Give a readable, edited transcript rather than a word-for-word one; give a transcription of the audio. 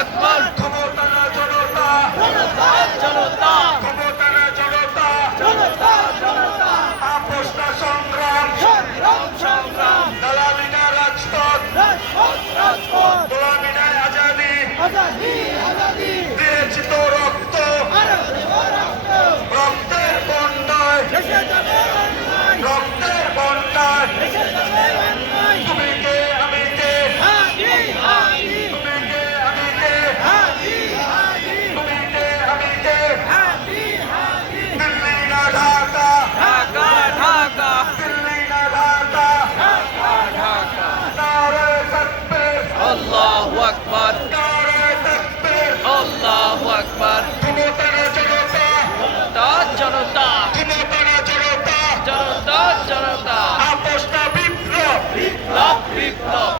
আকবার। ক্ষমতা না জনতা, জনতা জনতা ক্ষমতা না জনতা, জনতা জনতা আপোষ না সংগ্রাম, সংগ্রাম সংগ্রাম দালালি না রাজপথ, রাজপথ রাজপথ গোলামি না আজাদি, আজাদি আজাদি দিয়েছি তো রক্ত, আরো দেব রক্ত রক্তের বন্যায়, দেশে যাবে অন্যায় রক্তের বন্যায়, দেশে যাবে অন্যায় তুমি কে আমি কে, হাদি হাদি তুমি কে আমি কে, হাদি হাদি তুমি কে আমি কে, হাদি হাদি দিল্লি না ঢাকা, ঢাকা ঢাকা দিল্লি না ঢাকা, ঢাকা ঢাকা নারে তাকবীর, আল্লাহু আকবার নারে তাকবীর, আল্লাহু আকবার ক্ষমতা না জনতা, জনতা জনতা ক্ষমতা না জনতা, জনতা জনতা আপোষ না বিপ্লব, বিপ্লব বিপ্লব